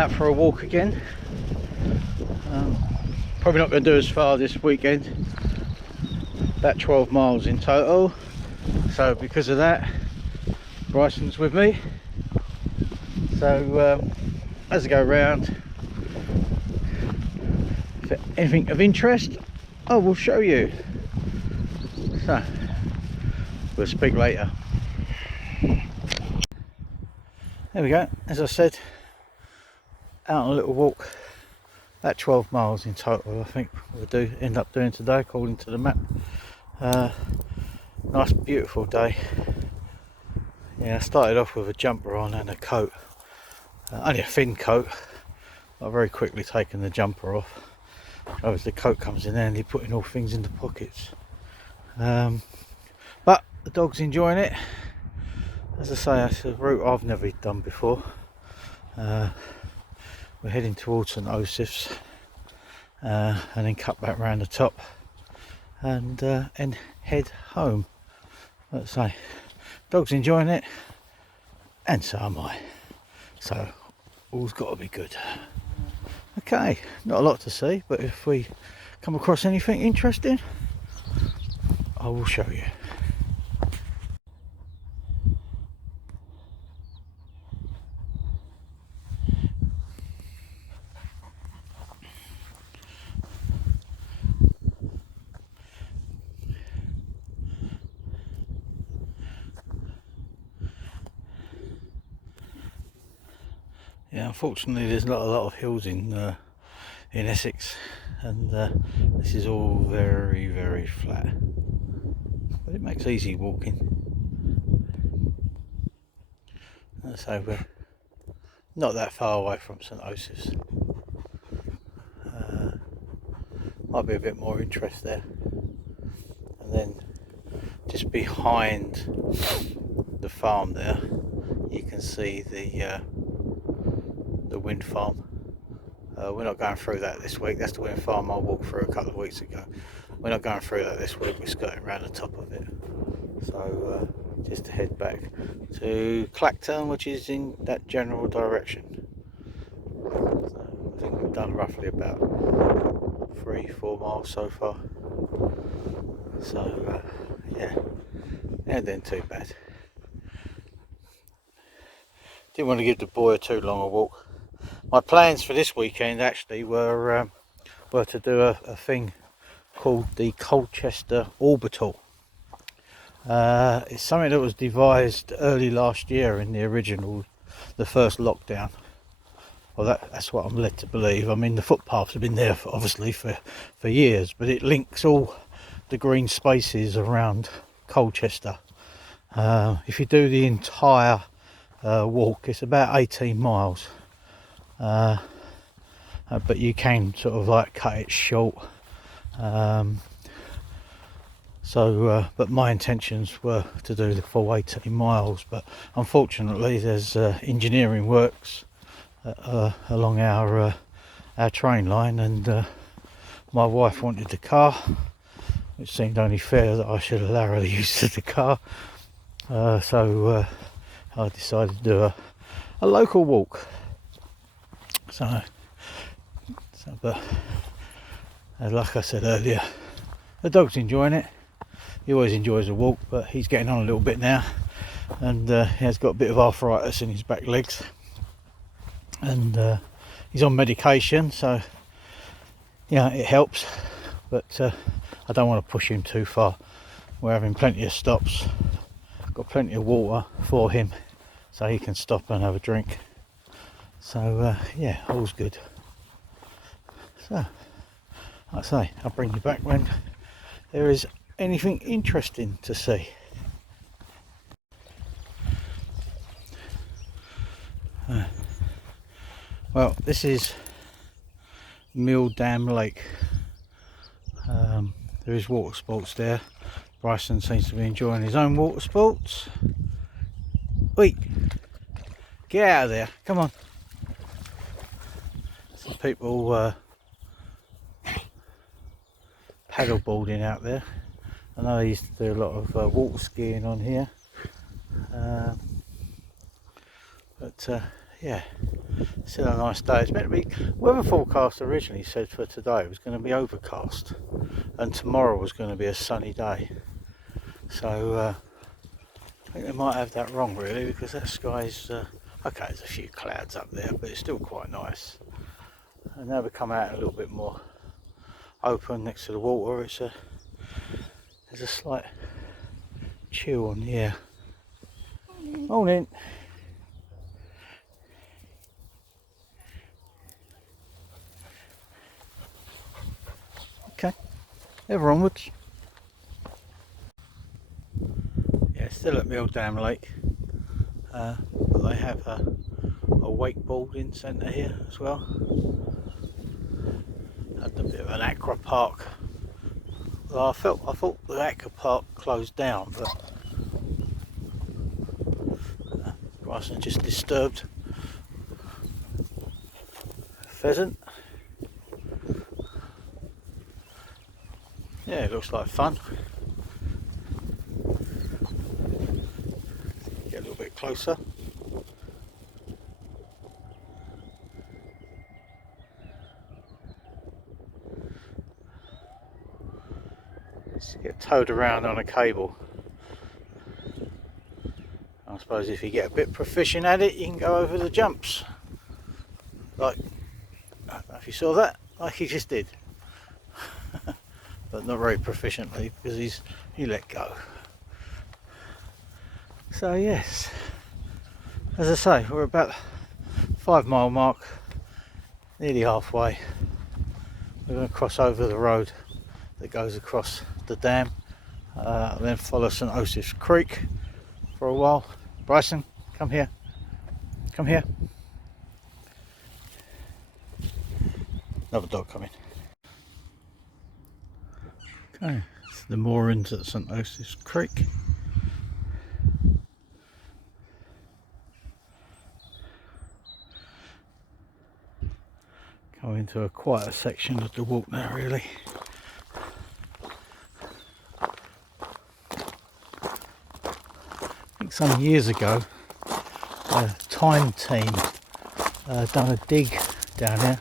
out for a walk again. Probably not going to do as far this weekend, about 12 miles in total. So because of that, Bryson's with me. So as I go around, if anything of interest, I will show you. So we'll speak later. There we go. As I said, out on a little walk, about 12 miles in total I think we'll end up doing today according to the map. Nice beautiful day. Yeah, I started off with a jumper on and a coat, only a thin coat. I've very quickly taken the jumper off. Obviously the coat comes in handy putting all things into pockets. But the dog's enjoying it. As I say, it's a route I've never done before. We're heading towards St Osyth, and then cut back round the top and head home. Let's say, dog's enjoying it, and so am I. So all's got to be good. Okay, not a lot to see, but if we come across anything interesting, I will show you. Yeah, unfortunately there's not a lot of hills in Essex, and this is all very flat, but it makes easy walking. So we're not that far away from St Osyth. Might be a bit more interest there, and then just behind the farm there you can see the wind farm. We're not going through that this week. That's the wind farm I walked through a couple of weeks ago. We're not going through that this week. We're skirting around the top of it. So just to head back to Clacton, which is in that general direction. So I think we've done roughly about 3-4 miles so far. So yeah, then too bad. Didn't want to give the boy too long a walk. My plans for this weekend actually were to do a thing called the Colchester Orbital. It's something that was devised early last year in the first lockdown. Well, that's what I'm led to believe. I mean, the footpaths have been there obviously for years, but it links all the green spaces around Colchester. If you do the entire walk, it's about 18 miles. But you can sort of like cut it short. But my intentions were to do the full 18 miles, but unfortunately there's engineering works along our train line, and my wife wanted the car, which seemed only fair that I should allow her the use of the car. So I decided to do a local walk. But like I said earlier, the dog's enjoying it. He always enjoys a walk, but he's getting on a little bit now, and he has got a bit of arthritis in his back legs, and he's on medication, so yeah, it helps, but I don't want to push him too far. We're having plenty of stops, got plenty of water for him so he can stop and have a drink. So yeah, all's good. So like I say, I'll bring you back when there is anything interesting to see. Well, this is Mill Dam Lake. There is water sports there. Bryson seems to be enjoying his own water sports. Wait, get out of there, come on. Some people paddle boarding out there. I know I used to do a lot of water skiing on here, but yeah, Still a nice day. It's meant to be, weather forecast originally said for today it was going to be overcast and tomorrow was going to be a sunny day. So I think they might have that wrong really, because that sky's okay, there's a few clouds up there but it's still quite nice. And now we come out a little bit more open next to the water, there's a slight chill on the air. Morning. Okay, ever onwards. Yeah, still at Mill Dam Lake, but they have a wakeboarding centre here as well. Had a bit of an aqua park. Well, I thought the aqua park closed down, but Bryson just disturbed pheasant. Yeah, it looks like fun. Get a little bit closer. Just get towed around on a cable. I suppose if you get a bit proficient at it, you can go over the jumps. Like, I don't know if you saw that, like he just did. But not very proficiently because he let go. So yes, as I say, we're about 5 mile mark, nearly halfway. We're going to cross over the road that goes across the dam, then follow St Osyth Creek for a while. Bryson, come here. Come here. Another dog coming. Okay, it's the moorings at St Osyth Creek. Going into a quieter section of the walk now, really. I think some years ago, a time team done a dig down here.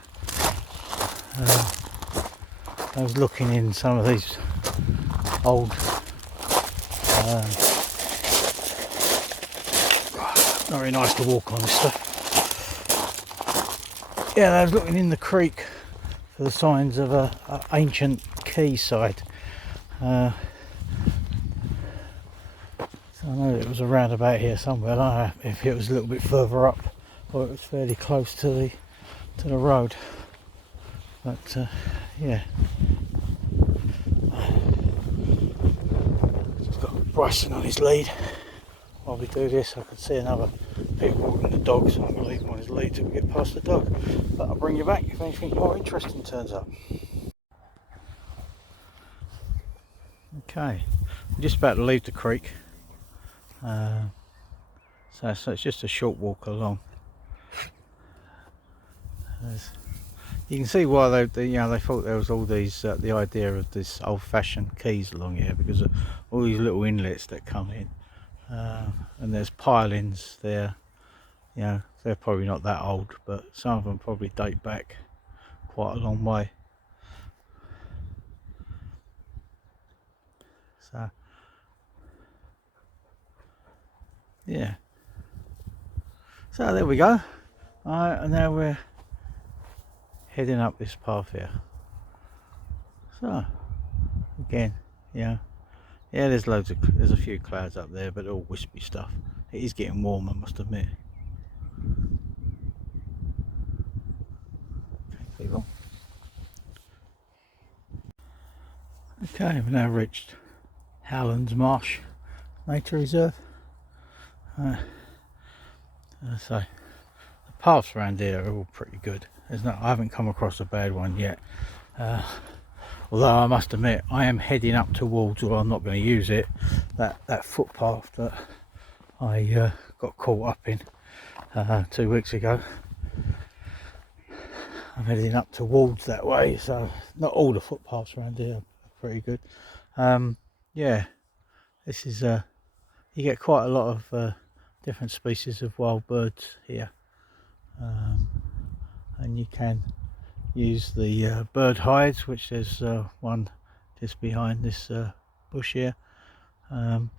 I was looking in some of these old not very nice to walk on this stuff. Yeah, I was looking in the creek for the signs of a ancient quayside. So I know it was around about here somewhere. I don't know if it was a little bit further up or it was fairly close to the road. But yeah. Just got Bryson on his lead. While we do this, I can see another pig walking the dog, so I'm going to leave him on his lead till we get past the dog. But I'll bring you back if anything more interesting turns up. Okay, I'm just about to leave the creek. So it's just a short walk along. You can see why they thought there was all these the idea of this old-fashioned quays along here, because of all these little inlets that come in, and there's pilings there. You know, they're probably not that old, but some of them probably date back quite a long way. So yeah, so there we go. Alright, and now we're heading up this path here. So again, yeah, there's a few clouds up there, but all wispy stuff. It is getting warm, I must admit. Okay, people. Okay, we've now reached Howlands Marsh Nature Reserve. So the paths around here are all pretty good. I haven't come across a bad one yet. Although I must admit, I am heading up towards, or I'm not going to use it, that footpath that I got caught up in 2 weeks ago. I'm heading up towards that way, so not all the footpaths around here are pretty good. Yeah, this is you get quite a lot of different species of wild birds here. and you can use the bird hides, which there's one just behind this bush here. You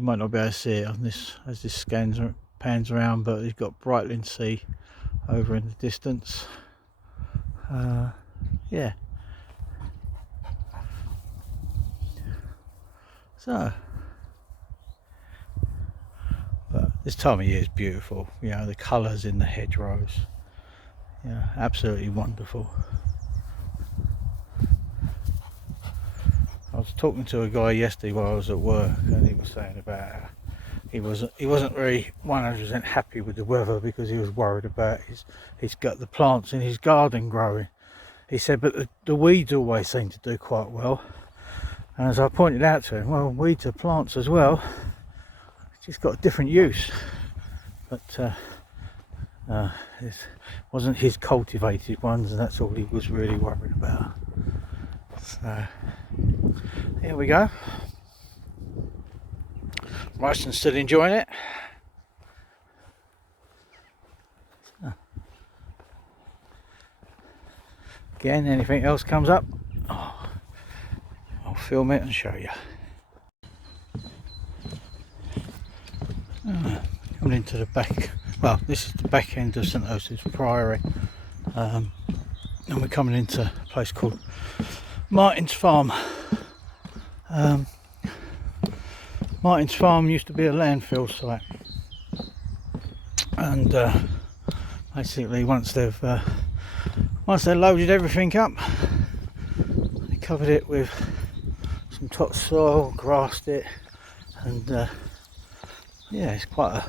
might not be able to see it on this as this pans around, but you've got Brightling Sea over in the distance. Yeah. So, but this time of year is beautiful. You know, the colours in the hedgerows. Yeah, absolutely wonderful. I was talking to a guy yesterday while I was at work, and he was saying about how he wasn't very 100% happy with the weather because he was worried about he's got the plants in his garden growing. He said, but the weeds always seem to do quite well. And as I pointed out to him, well, weeds are plants as well, it's just got a different use. But it wasn't his cultivated ones, and that's all he was really worried about. So here we go. Bryson's still enjoying it. Again, anything else comes up, I'll film it and show you. Coming into the back, well, this is the back end of St Osyth Priory, and we're coming into a place called Martin's Farm. Martin's Farm used to be a landfill site, and basically once they loaded everything up, they covered it with some topsoil, grassed it, and yeah, it's quite a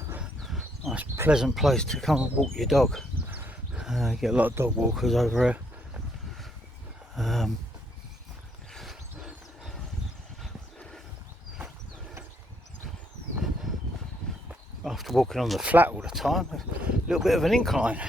nice pleasant place to come and walk your dog. Get a lot of dog walkers over here. After walking on the flat all the time, a little bit of an incline.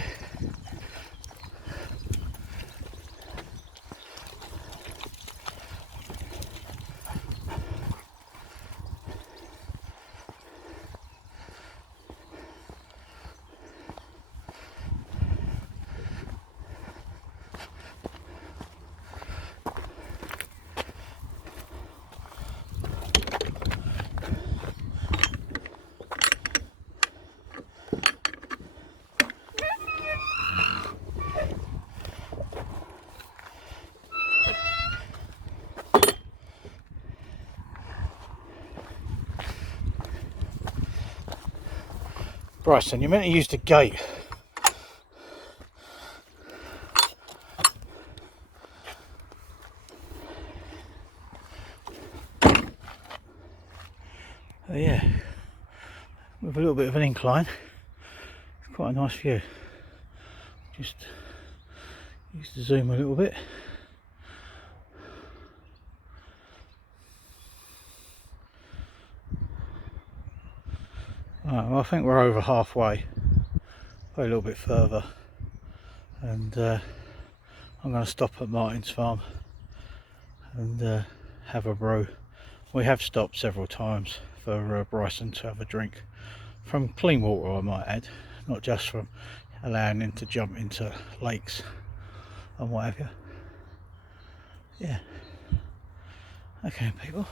Bryson, you're meant to use the gate. Oh yeah, with a little bit of an incline, it's quite a nice view. Just use the zoom a little bit. Right, well, I think we're over halfway, probably a little bit further, and I'm going to stop at Martin's Farm and have a brew. We have stopped several times for Bryson to have a drink from clean water, I might add, not just from allowing him to jump into lakes and what have you. Yeah. Okay, people.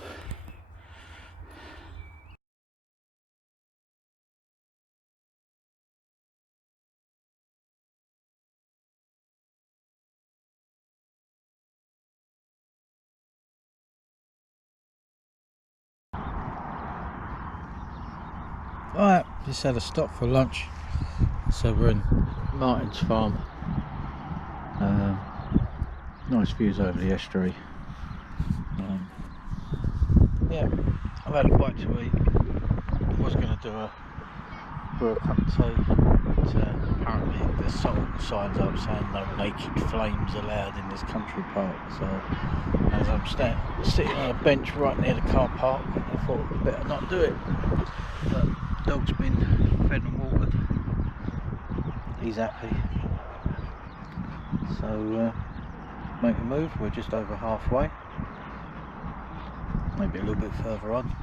Alright, just had a stop for lunch, so we're in Martin's Farm. Nice views over the estuary. Yeah, I've had a bite to eat. I was going to brew a cup of tea, but apparently there's some signs up saying no naked flames allowed in this country park, so as I'm sitting on a bench right near the car park, I thought I'd better not do it. But the dog's been fed and watered, he's happy, so make a move. We're just over halfway, maybe a little bit further on.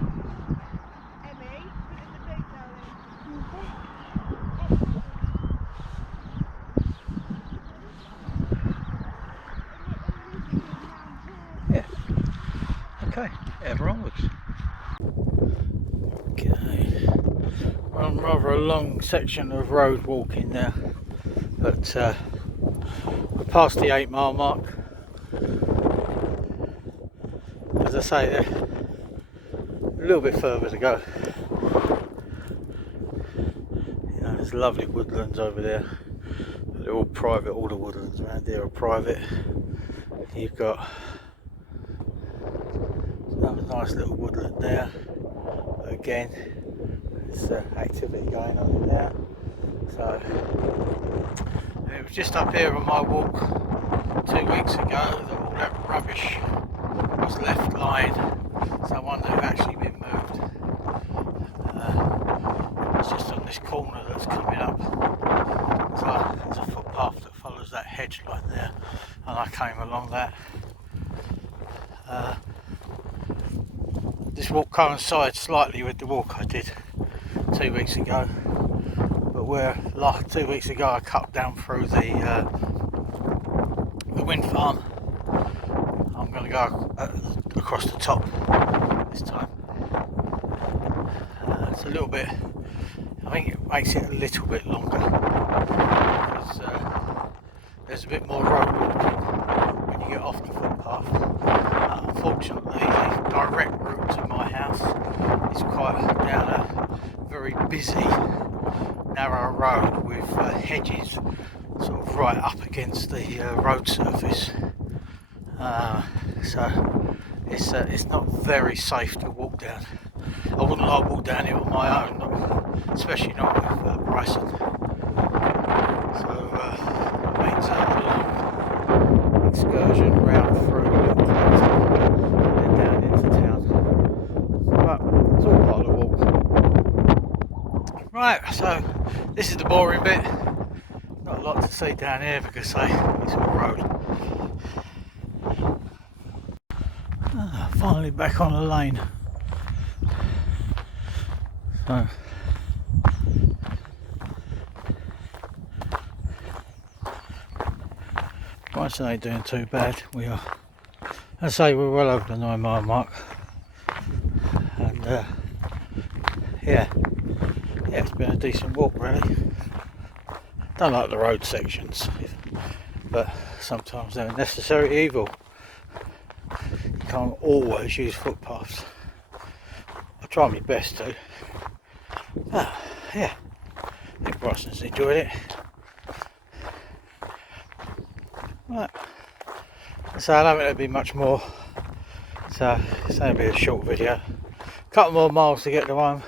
Okay, ever onwards. Okay, we're on rather a long section of road walking now, but we're past the 8 mile mark. As I say, there a little bit further to go. You know, there's lovely woodlands over there. They're all private. All the woodlands around here are private. You've got another nice little woodland there. Again, there's activity going on in there. So it was just up here on my walk 2 weeks ago that all that rubbish was left lying. So I wonder if it's actually been moved. It's just on this corner that's coming up. So there's a footpath that follows that hedge line there, and I came along that. This walk coincides slightly with the walk I did 2 weeks ago, but where 2 weeks ago I cut down through the wind farm, I'm going to go across the top this time. It's a little bit, I think it makes it a little bit longer because there's a bit more road walking when you get off the footpath. Unfortunately, the direct route to my house is quite down a very busy narrow road with hedges sort of right up against the road surface, so it's not very safe to walk down. I wouldn't like to walk down it on my own, especially not with Bryson. So it means a long excursion round through Little Clacton and then down into town. But it's all part of the walk. Right, so this is the boring bit. Not a lot to see down here because it's all road. Finally back on the lane. So Bryson ain't doing too bad. We are, I say, we're well over the 9 mile mark, and yeah, it's been a decent walk really. Don't like the road sections, but sometimes they're a necessary evil. You can't always use footpaths. I try my best to. Yeah, I think Bryson's enjoyed it. Right, so I don't think there'll be much more, so it's going to be a short video. A couple more miles to get to home,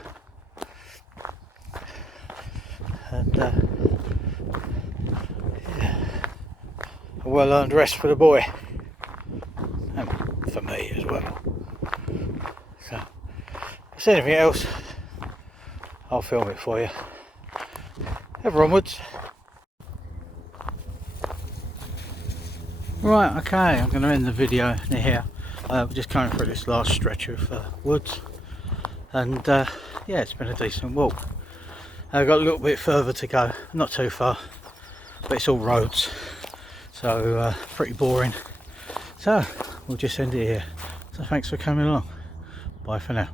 and a well earned rest for the boy, and for me as well. So if there's anything else, I'll film it for you. Ever onwards. Right, okay, I'm going to end the video here. We're just coming through this last stretch of woods, and yeah, it's been a decent walk. I've got a little bit further to go, not too far, but it's all roads, so pretty boring. So we'll just end it here. So thanks for coming along. Bye for now.